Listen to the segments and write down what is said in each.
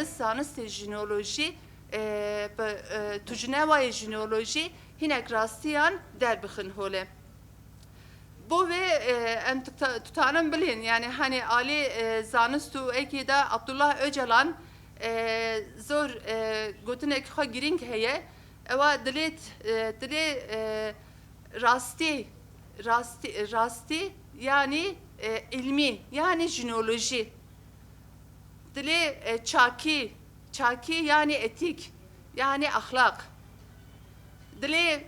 zanist ژنۆلۆژی tujinevayê ژنۆلۆژی hinek rastiyan derbixin holê. Bo vê em tutanim bilên yani hani alî zanist û ekî de Abdullah Öcalan zor gotinekî xwe girîng heye. Ewa dilê rastî yani ilmi yani ژنۆلۆژî. Dilê çakî yani etik yani ahlak. Dilê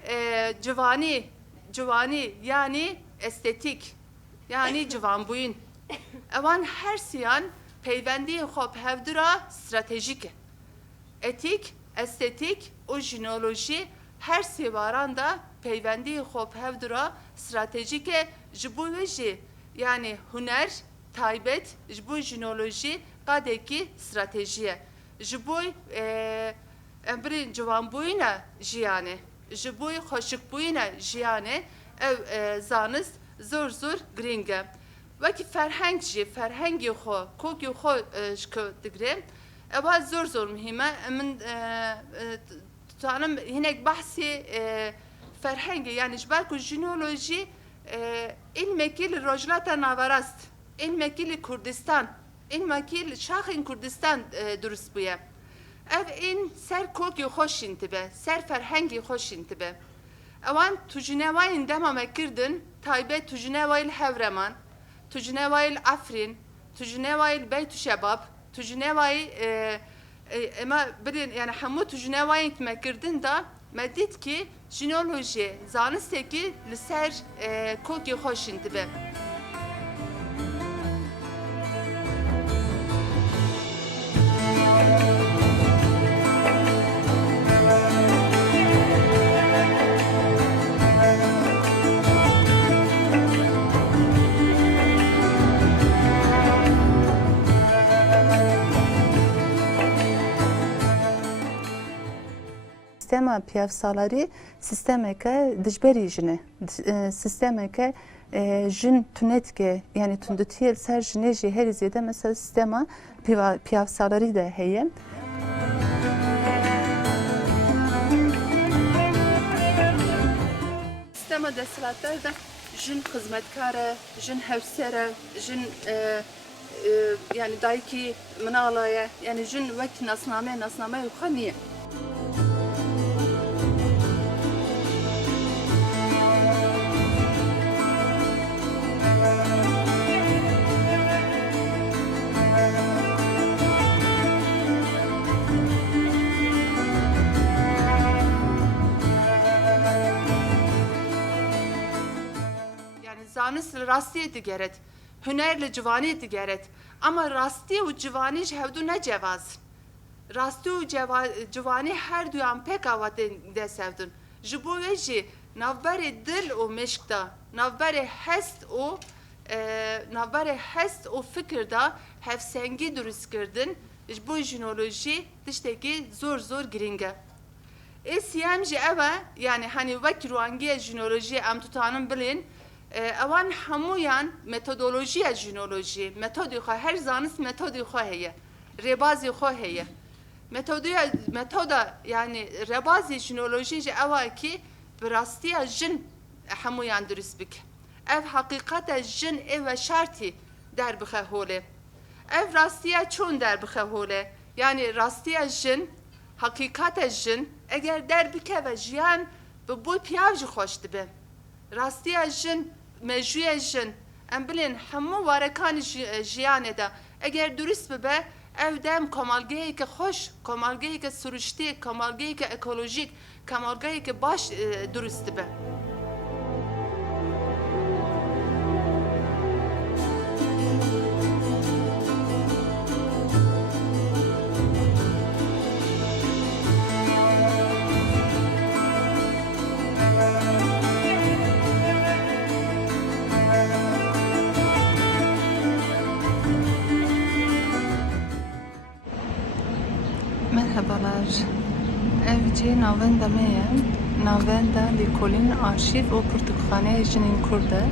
civanî yani estetik yani civanbûyîn. Ewan her siyan peywendiyê xwe hevdira stratejîk e. Etik, estetik û ژنۆلۆژî her sêvaran da peywendiyê xwe hevdira stratejîk e ji bo wê jî yani huner taybet ji bo ژنۆلۆژî qadekî stratejî ye. Ji bo em birên civanbûyîna jiyanê, ji bo xweşikbûyîna jiyanê ev zanist zor girîng e. Wekî ferheng jî ferhengê xwe, kokê xwe ji ku digire, ewa zor mühim e. Min tutanim hinek behsê ferhengê yani ji ber ku ژنۆلۆژî ilmekî li Rojhilata Nawerast, ilmekî li Kurdistan, ilmekî li şaxên Kurdistan durust bûye. Ev ên ser kokê xwe şîn dibe, ser ferhengê xwe şîn dibe. Ewan tujinevayên dema me kirdin, taybet tujinevayê li Hewreman, tujinevayê li Efrîn, tujinevayê li Beytüşebab, tujinevayê ema birên yani hemû tujinevayên me kirdin da me dît ki ژنۆلۆژî zanistekî li ser kokê xwe şîn dibe. Sistema piyavsalarî sistemeke dijberî jin e. Sistemeke jin tunetke yani tundutiyê ser jinê jî herî zêde mesela sistema piyavsalarî de heye. Sistema desthilatlar da jin xizmetkar e, jin hewser e, jin yani dayikî minala ye yani jin wek nasname xwe niye. Zanist li rastiyê digeret, huner li civanî digeret. Ama rastî û civanî ji hevdû ne cevaz. Rastî û civanî her duyan pek ava desevdin. Ji bo wê jî navberê dil û meşk da, navberê hest û fikir da hevsengî durust kirdin, ji bo ژنۆلۆژî tiştekî zor girîng e. Êsiyem jî ev e yani hani wek rûangiya ژنۆلۆژî em tutanim bilên ewan hemûyan metodolojiya ژنۆلۆژî, metodê xwe her zanist metodê xwe heye, rêbazê xwe heye. Metoda yani rebazê ژنۆلۆژî ji ew ki bi rastiya jin hemûyan durust bike. Ev haqiqeta jin ê ve şartî derbixe holê. Ev rastiya çûn derbixe holê. Yani rastiya jin, haqiqeta jin eger derbikeve jiyan bi boy piyav jî xweş dibe. Rastiya jin, mejûya jin, em bilên hemû warekanê jiyanê de eger durist bibe ev dem komalgeheke xweş, komalgeheke siruştî, komalgeheke ekolojîk, komalgeheke baş durist dibe. Merhabalar. Evci navenda me ye. Navenda lîkolîn arşîv û pirtûkxaneyê jinên Kurd e.